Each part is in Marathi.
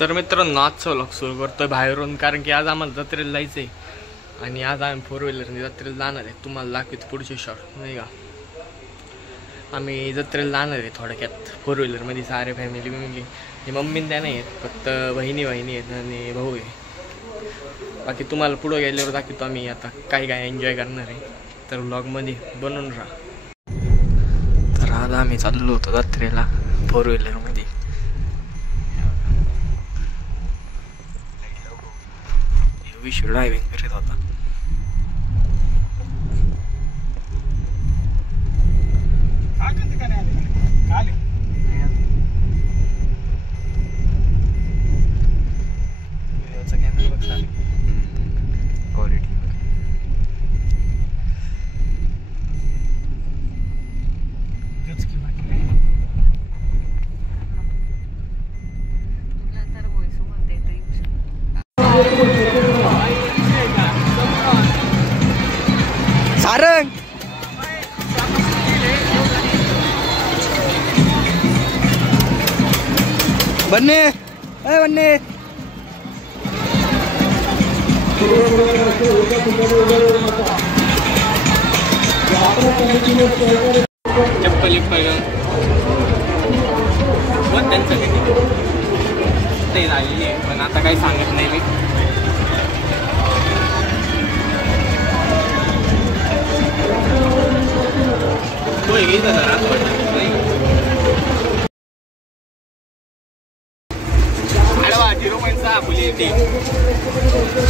तर मित्रांनो आजचा व्लॉग सुरू करतोय बाहेरून, कारण की आज आम्हाला जत्रेला जायचं आहे आणि आज आम्ही 4 व्हीलरने जत्रेला जाणार आहे। तुम्हाला दाखवतो पुढचे शॉट नाही का। आम्ही जत्रेला जाणार आहे थोडक्यात 4 व्हीलरमध्ये सारे फॅमिली हे मम्मीन त्या नाही आहेत, फक्त बहिणी आहेत आणि भाऊ आहे। बाकी तुम्हाला पुढं गेल्यावर दाखवतो आम्ही आता काय काय एन्जॉय करणार आहे, तर व्लॉगमध्ये बनवून राहा। तर आज आम्ही चाललो होतो जत्रेला 4 व्हीलरमध्ये। विशू ड्रायव्हिंग करीत होता। सारंग बन्ने बन्ने चप्पल ते झालेली आहे, पण आता काही सांगत नाही मी।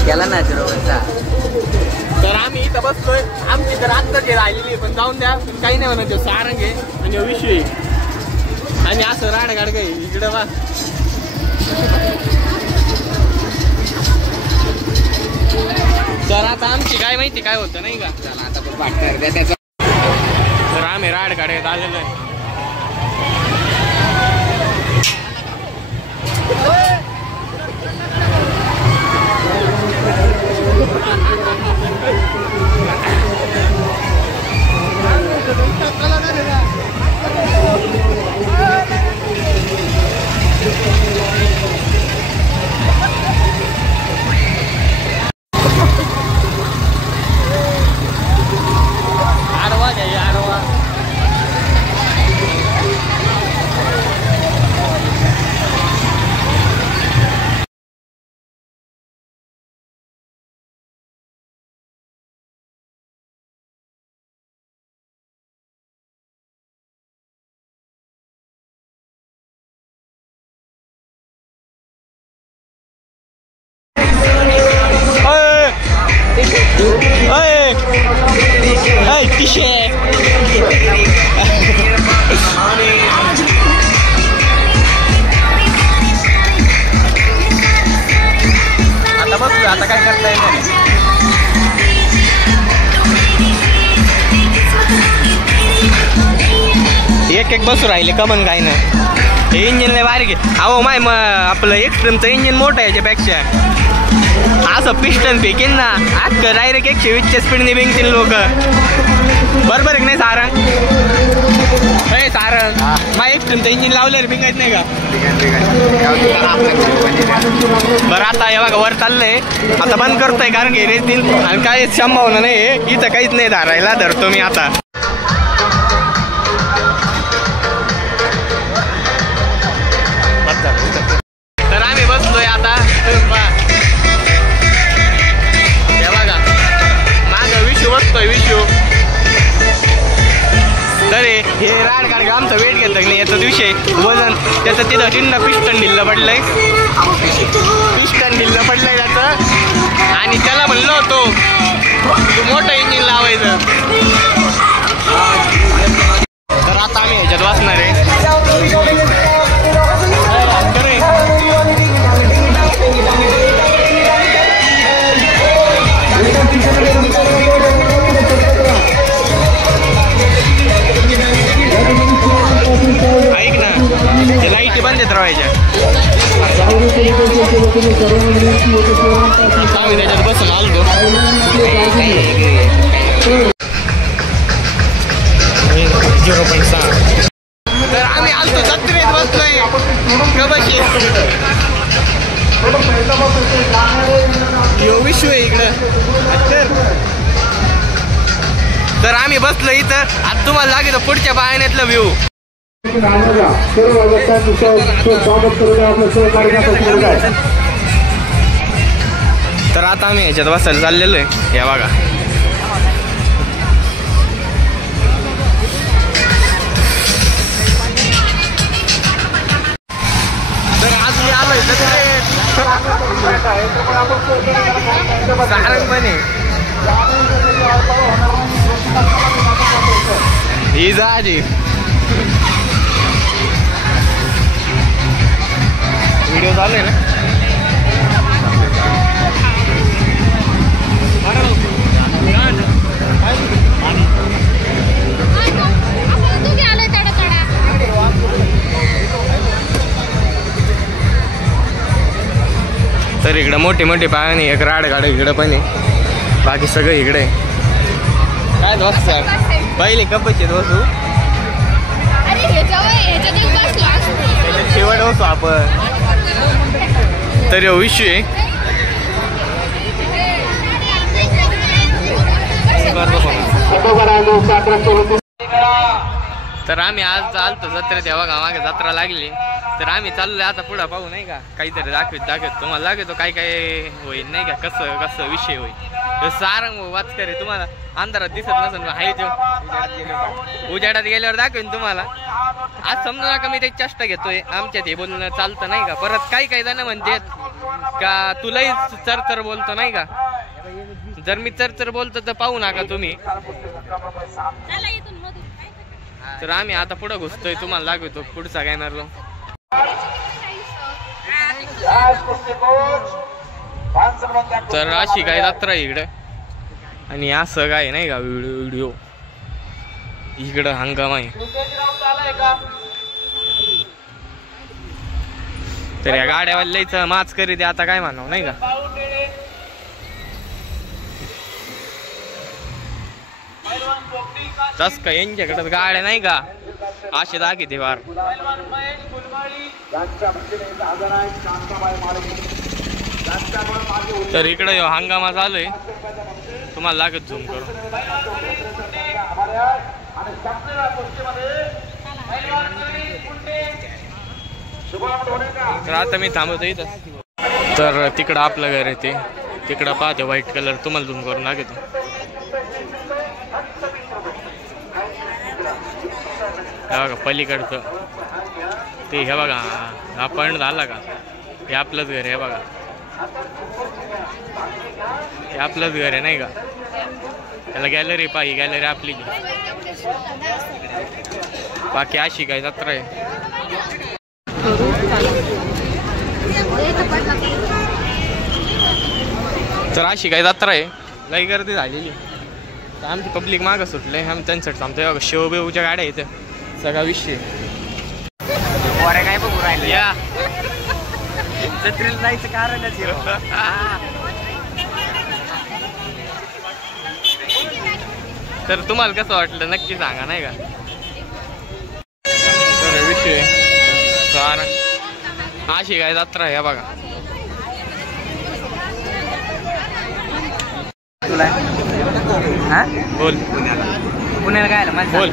केला ना 0.6। तर आम्ही इथं बसलोय, आमची तर आत्ता जे राहिलेली आहे, पण जाऊन द्या, काही नाही म्हणत। सारंग आहे आणि विषू आहे आणि असं राड गाड काय इकडं बा। तर आता आमची काय माहिती काय होतं नाही का। चला आता पण पार्टनर द्या त्याचा। तर आम्ही राड गाड्यात आलेलो आहे। आता बघ आता काय करता येईल। एक बसू राहिले कमन काय नाही। हे इंजिन लय बारीक आहे। अहो माय आपलं एक्स्ट्रीमचं इंजिन मोठं आहे याच्यापेक्षा। असं पिस्टन फेकेन ना अख्खं डायरेक्ट 120च्या स्पीडने बिंगतील लोक। बरोबर आहे की नाही सारंग? हे सारंग माय एक्स्ट्रीमचं इंजिन लावलं बिंगायच नाही का? बरं आता हे बघा वर चाललंय, आता बंद करतोय कारण की रेतील आणि काहीच संभावना नाही इथं, काहीच नाही धरायला। धरतो मी आता। तर आम्ही बसलोय आता, हे बघा माग विशू बसतोय। विशू तर हे राड गाड आमचं वेट घेतलं की नाही याचा विषय वजन त्याचं, तिथं चिन्ह पिस्टन ढिल्लं पडलंय त्याचं, आणि त्याला म्हणलं होतो मोठं इंजिन लावायचं। तर आता आम्ही ह्याच्यात बसणार आहे। ऐक ना, ते लाईटी बंद येत राहायच्या। आम्ही त्याच्यात बसून आलो। 0.6 तर आम्ही आलतो जत्रेत बसलोय। विश्व आहे इकडं. तर आम्ही बसलो इथं. आता तुम्हाला लागेल पुढच्या पाहण्यातलं व्ह्यू. तर आता आम्ही ह्याच्यात बसायला चाललेलो आहे. या बघा तर आज मी आलोय सारंगपणे ही जाजी व्हिडिओ चालू आहे ना. तर इकडं मोठी मोठी पाणी एक राड गाडी इकडं पण आहे. बाकी सगळं इकडे काय दोस्त पहिले कपचे दोस्तू शेवट होतो आपण. तर विषय तर आम्ही आज चालतो जत्रेत. तेव्हा गावागे जत्रा लागली तर आम्ही चाललोय आता पुढं पाहू नाही का. काहीतरी दाखवत तुम्हाला लागतो काय काय होईल नाही का. कसं कसं विषय होईल सारंग वाचकर आहे. तुम्हाला अंधारात दिसत नसेल हाय जो उजाडात गेल्यावर दाखवेन तुम्हाला. आज समजा नका मी त्याची चेष्टा घेतोय. आमच्यात हे बोलणं चालतं नाही का. परत काही काही जण म्हणतात का तुलाही चरचर बोलतो नाही का. जर मी चरचर बोलतो तर पाहू नका तुम्ही. तर आम्ही आता पुढं घुसतोय. तुम्हाला लागतो पुढचा कॅमेरा. तर अशी काय जत्रा इकडं आणि असं काय नाही का व्हिडिओ इकडं हंगाम आहे. तर या गाड्यावाल्याचं माच करीत आता काय म्हणावं नाही का. तस का यांच्याकडे गाड्या नाही का असे दाखवते फार. तर इकडे हंगामा चालू आहे. तुम्हाला लागत झूम करू. तर आता मी थांबवतो इथं. तर तिकडं आपलं घर आहे ते तिकडं पाहते व्हाईट कलर. तुम्हाला झूम करून लागतो. हे बघा पलीकडचं ते. हे बघा हा पॉइंट झाला का. हे आपलंच घर आहे बघा. हे आपलंच घर आहे नाही का. त्याला गॅलरी पाहिजे. गॅलरी आपली. बाकी अशी काय जत्रा आहे. तर अशी काय जत्रा आहे. लई गर्दी झालेली. तर आमची पब्लिक मागं सुटले. आम्ही त्यांच्यासाठी थांबतोय. बघा शेवबेवच्या गाड्या इथं सगळा विषय. काय बघू राहिले या जत्रेला जायचं कारणच. तर तुम्हाला कसं वाटलं नक्की सांगा नाही का. तर विषय कारण अशी काय जत्रा आहे बघा. बोल पुण्याला काय बोल.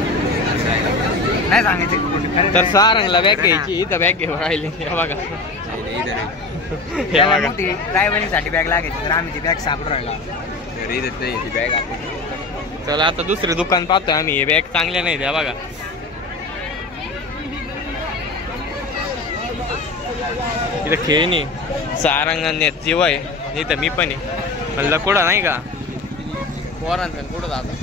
नाही सांगायचं. तर सारंगला बॅग घ्यायची. इथं बॅग घेऊन राहिली. हे बघा ड्रायव्हरिंगसाठी बॅग लागायची. तर आम्ही ती बॅग सापडून राहिलो. चला आता दुसरे दुकान पाहतोय आम्ही. हे बॅग चांगले नाही द्या बघा. इथं खेळणी सारंगाने जीव आहे. इथं मी पण आहे. म्हणलं कुठं नाही का पोरांचं कुठं जातं.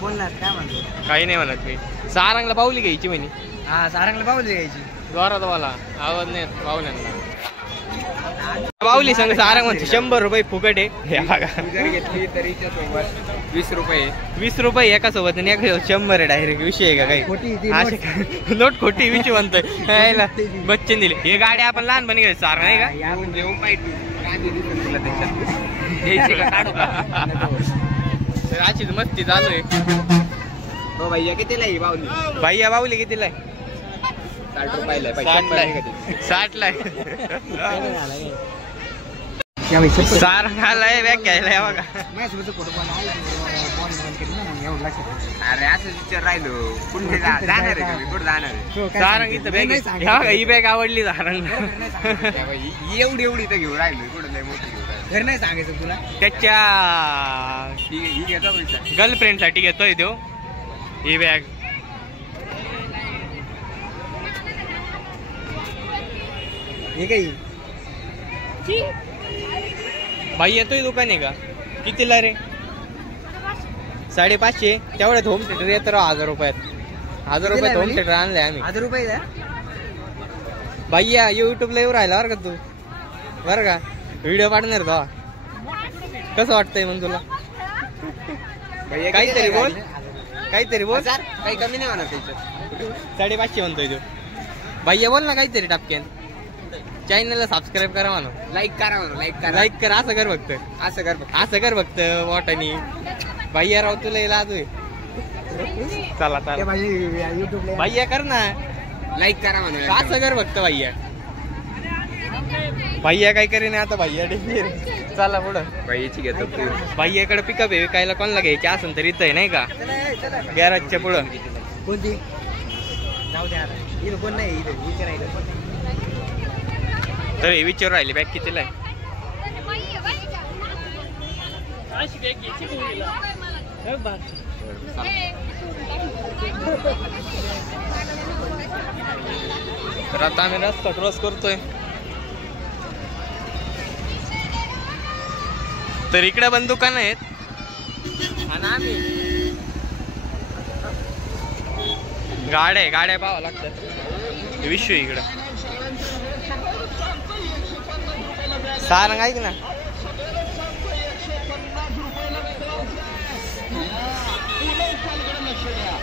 बोलणार काय म्हणतो. काही नाही म्हणत मी. सारंगला पावली घ्यायची म्हणे. हा सारंगला पावली घ्यायची. द्वारा तुम्हाला आवाज नाही पावल्यांना. पावली सांग सारंग म्हणते 100 रुपये फुकट आहे. हे बघा घेतली तरी 20 रुपये. 20 रुपये एका सोबत आणि एका 100 आहे. डायरेक्ट विषय आहे का काही. नोट खोटी विषय म्हणतोय. बच्चन दिले. हे गाड्या आपण लहानपणी घ्यायचं सारंग नाही का. तर अशीच मस्ती चालू आहे. भैया कितीला आहे बावली. भैया बावली कितीला आहे. 60 रुपयाला आहे. 60 ला सारंग आलाय बॅग घ्यायला बघा. अरे असं विचार राहिलो कुठे जाणार आहे तुम्ही, कुठे जाणार आहे? सारंग इथं बॅग ही बॅग आवडली सारंग. एवढी तर घेऊन राहिलो, कुठं लय मोठी घेऊन राहिलो. घर नाही सांगायचं तुला. त्याच्या ही घेतो पैसा. गर्लफ्रेंड साठी घेतोय तो ही बॅग. हे काही भाई येतोय दुकान आहे का? कितीला रे? 550. तेवढ्यात होम थिएटर येत राव 1000 रुपयात. 1000 रुपयात होम थिएटर आणलंय आम्ही. 1000 रुपये भैया युट्यूबला येऊ राहिला बरं का तू, बरं का? व्हिडिओ पाडणार तो. कसं वाटतंय मग तुला? काहीतरी बोल, काहीतरी बोल. काही कमी नाही म्हणत त्याच्यात. 550 म्हणतोय तू. भैया बोल ना काहीतरी टापकेन. चॅनलला सबस्क्राईब करा म्हणून. लाईक करा म्हणून. लाईक कर. असं कर फक्त, असं कर फक्त वाटानी. भैया राव तुला लाज होय. चला भैया कर ना, लाईक करा म्हणून. असं कर फक्त भैया. भैया काय करीन आता भैया डेंजर. चला पुढं. बाईची घेतो भैयाकडे पिकअप आहे विकायला. कोणाला घ्यायची असेल तर इथं आहे नाही का, गॅरेजच्या पुढं. कोणती? जाऊ द्या इथं कोण नाही, इथं विचारायला. तर हे विचारू राहिले बॅग कितीला आहे. तर आता आम्ही रस्ता क्रॉस करतोय. तर इकडे पण दुकान आहेत आणि आम्ही गाड्या पाहावं लागतात. विश्व इकडं सारंग ऐक ना.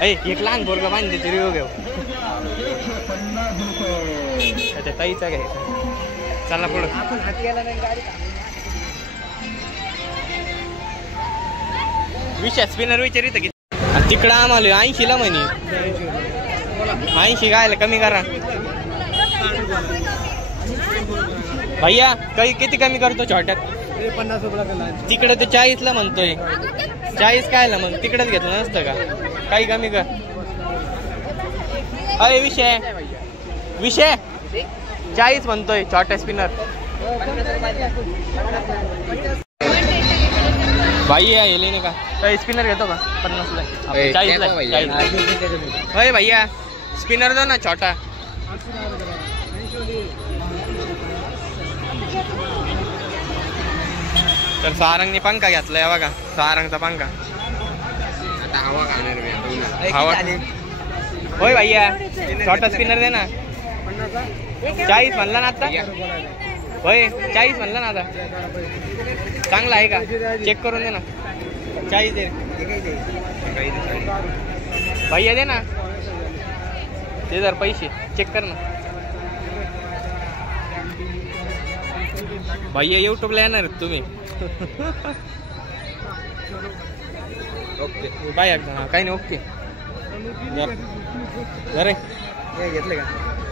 एक लहान पोरगा बांधते तरी घेऊ ताईचा घ्यायचा. चला पुढं. विषय स्पिनर विचारित की तिकडं आम्हाला 80 म्हणे. 80 गायला कमी करा भैया. काही किती कमी करतो छोट्यात? 50 रुपये. तिकडे ते 40 ला म्हणतोय. 40 कायला मग तिकडेच घेतलं नसतं का? काही कमी कर. अय विषय 40 म्हणतोय छोट्या स्पिनर. भैया येले नाही का? काही स्पिनर घेतो का? 50 ला 40 ला 40. होय भैया स्पिनर दो ना छोटा. तर सारंगने पंखा घेतलाय बघा, सारंगचा पंखा. आता हवा खाणार हवा. होय भैया छोटा स्पिनर दे ना. 40 म्हणला ना आता. होय 40 म्हणला ना आता. चांगला आहे का? चेक करून दे ना. 40 दे भैया, दे ना ते जर पैसे चेक कर ना. भैया युट्यूबला येणार तुम्ही. ओके बाय एकदा. काही नाही. ओके अरे घेतलं का?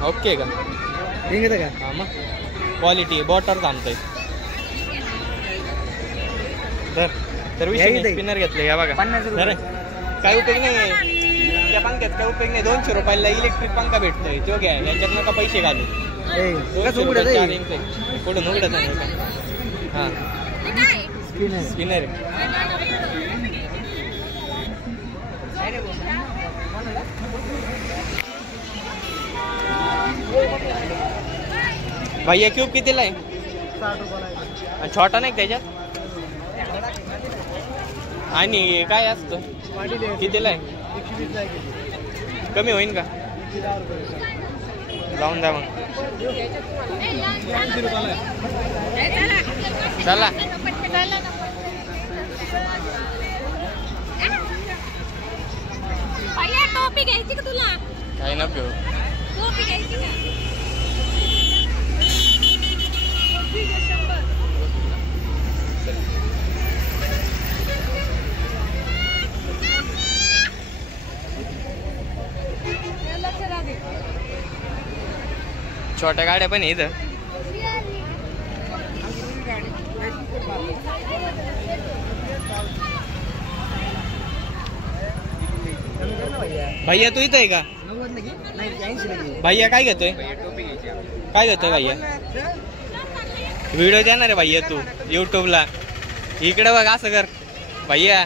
ओके का? घेतलं का? हा मग क्वालिटी बॉटर थांबतोय. तर विषय स्पिनर घेतले या बघा. 50 रुपये. काय उपयोग नाही त्या पंख्यात, काय उपयोग नाही. 200 रुपयाला इलेक्ट्रिक पंखा भेटतोय तो घ्या. याच्यात नका पैसे घालू. पुढून उघडत नाही का? हा स्पिनर भैया. क्यूब कितीला आहे? 60 रुपये. छोटा नाही त्याच्यात? आणि काय असतं कितीला आहे? कमी होईन का? जाऊन द्या मग. चला टोपी घ्यायची का तुला? काही नको. टोपी घ्यायची का? छोट्या गाड्या पण आहे इथं. भैया तू इथं आहे का? भैया काय घेतोय? टोपी घ्यायची आपल्याला. काय घेतोय भैया? व्हिडिओ देणार आहे भैया तू युट्यूबला. इकडे बघ असं कर भैया.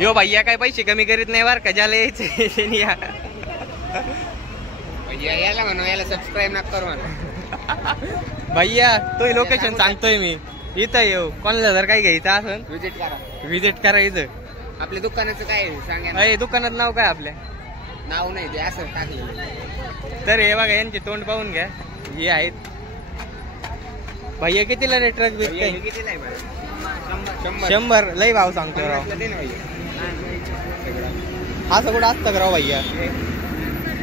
यो भैया काय पैसे कमी करीत नाही बर का, ज्याला यायचे या. भैया याला म्हणू, याला सबस्क्राईब नका करू म्हणा. भैया तो लोकेशन सांगतोय मी. इथं येऊ कोणाला जर काही घ्यायचं असेल विजिट करा. विजिट करा इथं. आपल्या दुकानाचं काय आहे सांगा ना. अय दुकानात नाव काय आपल्या? नाव नाही ते असं टाकलेलं. तर हे बघा यांचे तोंड पाहून घ्या. हे आहेत भैया. कितीला रे ट्रक भैया, विकताय? हे कितीला आहे बरं? 100. 100. लय भाव सांगतो राव. दे ना भैया. असं कुठं असतं का राव भैया?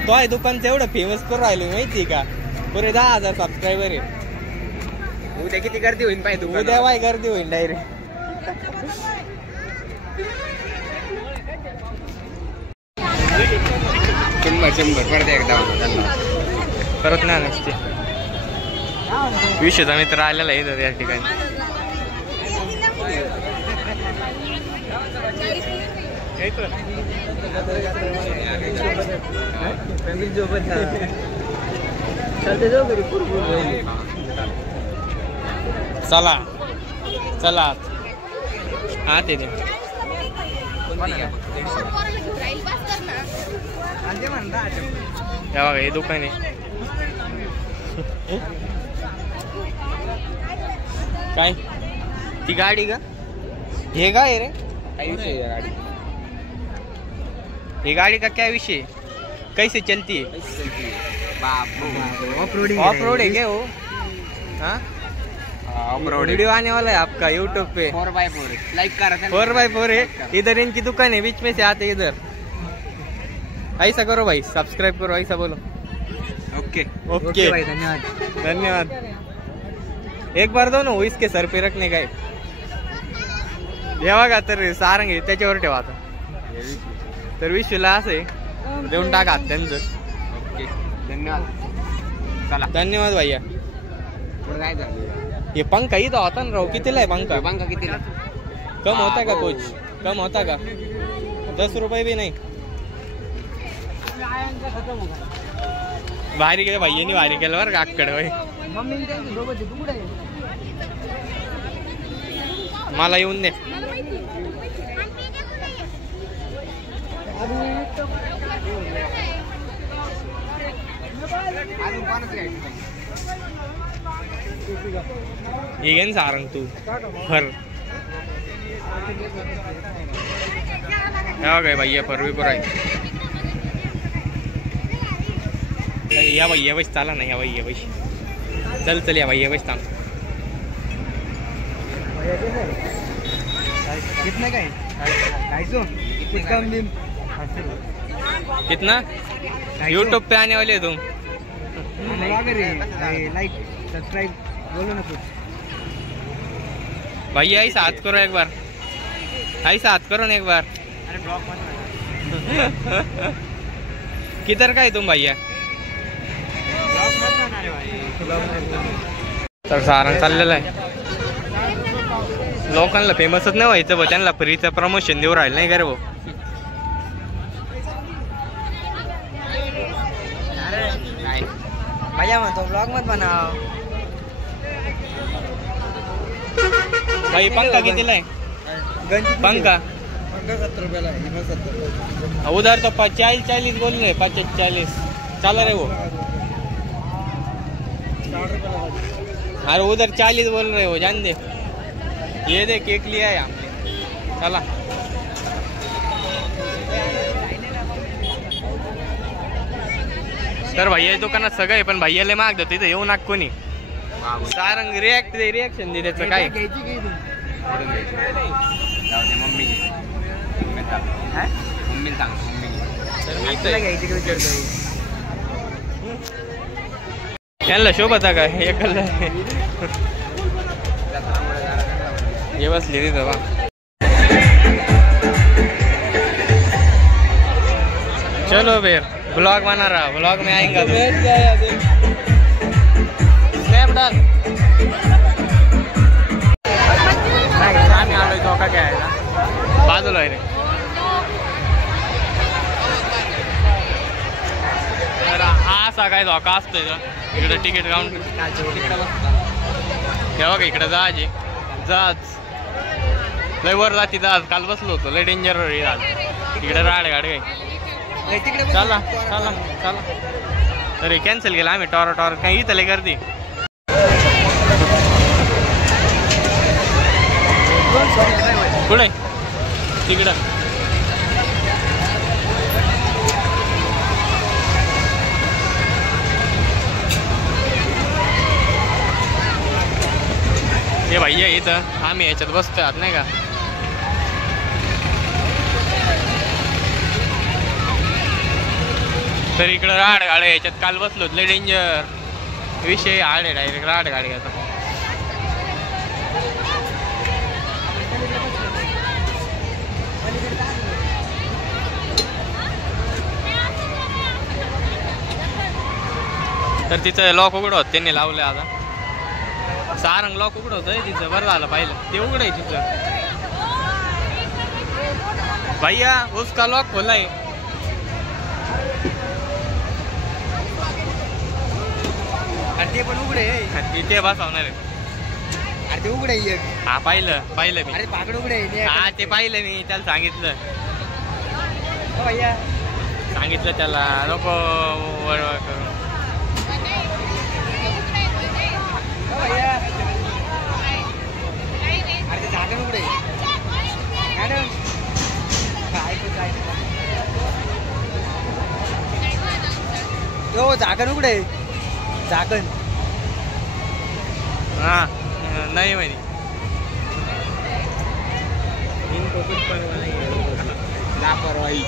तो आहे दुकानचं एवढं फेमस करून राहिलो माहिती का? पुरे 10,000 सबस्क्रायबर आहे. उद्या किती गर्दी होईल पाहिजे तू. उद्या वाय गर्दी होईल डायरेक्ट. 100 परत एकदा परत नाही नसते. विषयचा मित्र आलेला आहे इथं या ठिकाणी. चला चला हा ते दे. बघा हे दुकान आहे. काय ती गाडी का? हे काय रे? काही विषय आहे गाडी. ये गाड़ी का क्या विषय? कैसे चलती है? Off roading. ऑफ रोड है क्या वो? हाँ ऑफ रोड वीडियो आने वाला है आपका यूट्यूब पे. 4x4 लाइक करा. 4x4 है. इधर इनकी दुकान है, बीच में से आते इधर. ऐसा करो भाई, सब्सक्राइब करो. ऐसा बोलो. ओके ओके भाई, धन्यवाद. धन्यवाद. एक बार दो ना वो इसके सर पे रखने का. हे बघा तर सारंग आहे त्याच्यावर ठेवा आता. तर विषयला असं आहे देऊन टाका त्यांचं. ओके धन्यवाद. चला धन्यवाद भैया. पुढे काय झालं? हे पंखा इथं होता ना राव. कितीला आहे पंखा? पंखा कितीला? कम होता का कुछ? कम होता का? 10 रुपये भी नाही. भारी केलं भैयानी, भारी केलं बरं का अक्कड. मला येऊन दे. अजून कोणाचं घ्यायचं? ये घेन सारंग तू फर. काय भैया फरवी आहे. या भैया बस चाला ना. या भैया बस चल चल. या भैया बस थांब. कितना का है? 250. कितना? यूट्यूब पे आने वाले तुम. लाइक सब्सक्राइब बोलो ना कुछ. भैया ऐसा हाथ करो एक बार. ऐसा हाथ करो ना एक बार. अरे ब्लॉग मत. किधर का है तुम भैया? ब्लॉग मत ना रे भाई. तर सारंग चाललेलं आहे. लोकांना फेमसच नाही व्हायचं भाऊ. त्यांना फ्रीचं प्रमोशन देऊ राहिलं नाही का रे भाऊ? भैया म्हणतो ब्लॉग मत बनाव. भाई पंखा कितीला आहे? पंखा 70 रुपयाला आहे. उधर तो 40 बोल रहे. 45 चला रे वो. अरे उधर 40 बोल रहे हो, जान दे. ये दे केक लिया है हमने. चला तर भैया दुकानात सगळं आहे पण भैयाला माग देतो इथं येऊ नाक कोणी. सारंग रिॲक्शन दे त्याचं काय. मम्मी सांग. तर मी इथं आहे. घ्यायची यांना शोभता का एकल ये बसली तिथं बा. चलो फिर ब्लॉग बना रहा, ब्लॉग में आएंगे स्नैप डाल. आम्ही आलोय धोका घ्यायला बाजूला आहे रे. असा काय धोका असतोय का इकडे तिकीट काउंटर तेव्हा का इकडे जहाज आहे. जहाज लय वर जाती जहाज. काल बसलो होतो लय डेंजर जहाज. इकडे राड गाडी काय चला चला चला तरी कॅन्सल केलं आम्ही. टॉर टॉर काही इथं लय गर्दी. पुढे तिकडं हे भैया इथं आम्ही याच्यात बसतोय आत नाही का. तर इकडं राड गाड्या याच्यात काल बसलो लय डेंजर विषय. आडे डायरेक्ट राड गाड्याचा. तर तिचं लॉक उघड होत त्यांनी लावलं. आता सारंग लॉक उघड होतंय तिचं. बरं झालं पाहिलं ते उघड आहे तिचं. भैया उसका लॉक खोला है. अरे ते पण उघडे तिथे बसवणार आहे. अरे ते उघडे हा पाहिलं पाहिलं मी. अरे पाकड उघडे हा ते पाहिलं मी. त्याला सांगितलं भैया सांगितलं त्याला नको वळवळ करून. अरे ते झाकण उघडे हो झाकण उघडे झाकण. हा नाही म्हणे लापरवाही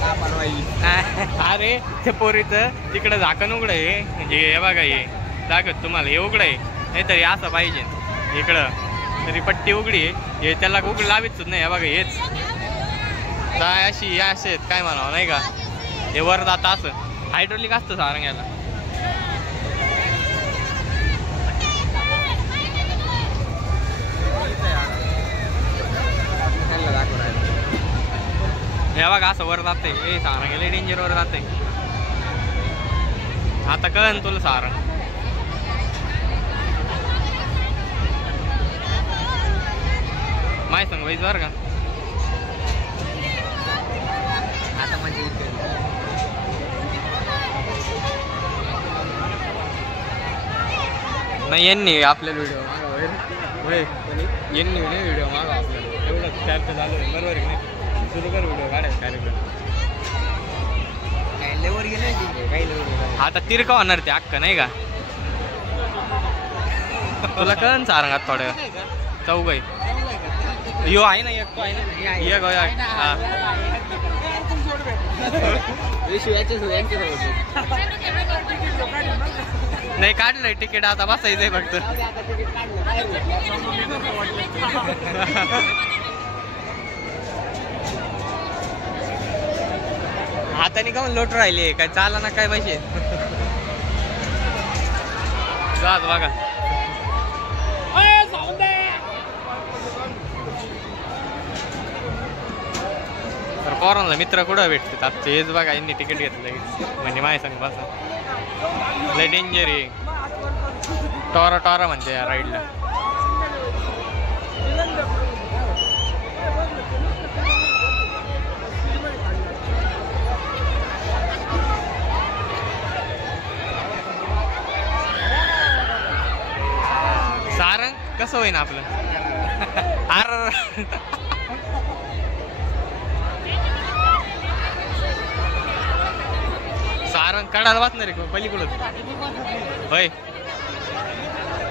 लापरवाही. अरे ते पोरीचं तिकडं झाकण उघड आहे. म्हणजे हे बघा हे दाखवत तुम्हाला हे उघड आहे. नाहीतरी असं पाहिजे इकडं तरी पट्टी उघडी आहे. हे त्याला उघड लावीत नाही. हे बघा हेच काय अशी असे आहेत काय म्हणावं नाही का. हे वर जात असं हायड्रोलिक असतं सारंग्याला. हे बघा असं वर जाते. हे सारंग डेंजर वर जाते. आता कळन तुला सारंग. माय सांग व्हायचं बरं का. आता म्हणजे नाही यांनी आपल्या व्हिडिओ मागा यांनी नाही व्हिडिओ मागा आपल्याला एवढं चार्ज चालू आहे. बरोबर आहे नाही. सुरू कर व्हिडिओ काढायचा कार्यक्रम. लेवर गेले काही लेवर. आता तिरका होणार ते अक्क नाही का. तुला कळन सारंगात थोड्या चौघ यो आहे ना एक तो आहे ना एक हा नाही काढलंय तिकीट. आता बसायचंय फक्त. हाताने का लोट राहिले काय चाला ना काय पाहिजे. जात बघा तर पोरांना मित्र कुठं भेटतात आजचे. हेच बघा यांनी तिकीट घेतलं म्हणजे माय सांग बसा लय डेंजर आहे. टॉरा टॉरा म्हणते या राईडला. सारंग कसं होईन आपलं. अर सारंग कडाला वाचणार आहे पलीकडून. होय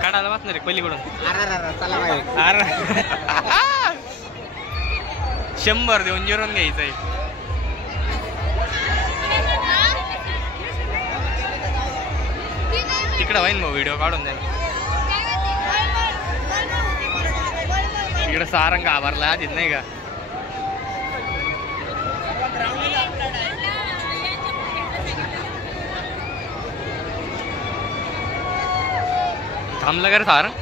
कडाला वाचणार आहे पलीकडून. अरे 100 देऊन जिरून घ्यायचंय. तिकडं होईन मग व्हिडिओ काढून द्या. तिकडं सारंग आभारला आधीच नाही का. थांबलं कर सारंग.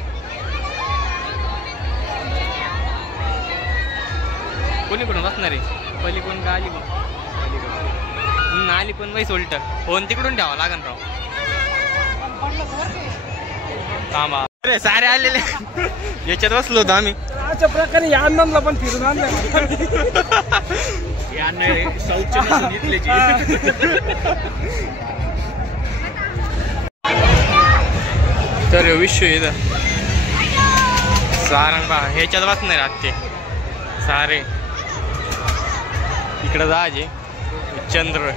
कोणी कोण बसणार आहे पलीकडून का अलीकडून. आली पण वैस उलट फोन तिकडून ठेवा लागन राव. थांबा अरे सारे आलेले याच्यात बसलो होतो आम्ही. अशा प्रकारे या अण्णांना पण फिरून आणलं. तर विश्व इथं सारंग पहा ह्याच्यात बसणार आजचे सारे. इकडं जाजे चंद्र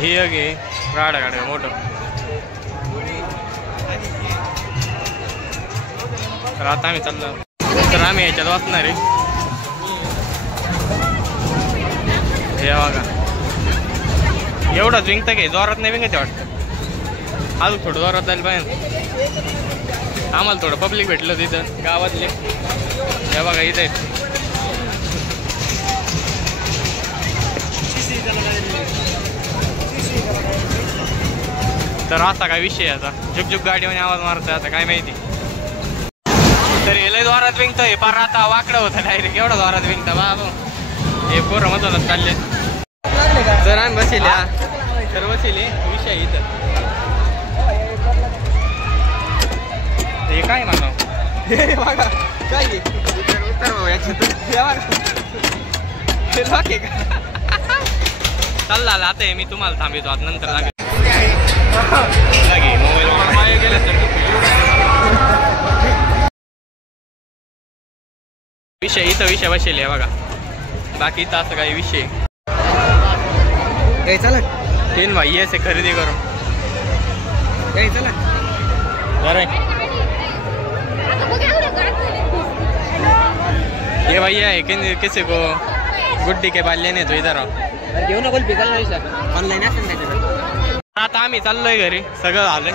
हे गे गाडा गाडा मोठं. तर आता आम्ही चाललो तर आम्ही ह्याच्यात वाचणार आहे. हे बघा एवढा विंगता घे जोरात नाही विंगते वाटतं. अजून थोडं जोरात जायला पाहिजे. आम्हाला थोडं पब्लिक भेटलं तिथं गावातले. हे बघा इथं आहेत. तर असा काय विषय आता जुगजुग गाडीमध्ये आवाज मारतोय आता काय माहिती. तर हे लय जोरात विंगतोय पार आता वाकडं होतं डायरेक्ट. एवढं जोरात विंगता बाबा हे पोरं मधूनच चालले. तर आम्ही बसेल तर बसेल विषय इथं. हे काय म्हणावं हे बघा काय उत्तर चालला आता हे मी तुम्हाला थांबवतो आता नंतर लागे मोबाईल गेले तर विषय इथं विषय बसेल आहे बघा. बाकी इथं असं काही विषय चला तीन भाई येसे खरेदी करून चला जरा. ये भैया है किसी को गुड्डी के बाल लेने तो इधर आओ. घेऊ ना ऑनलाईन आता आम्ही चाललोय घरी सगळं झालंय.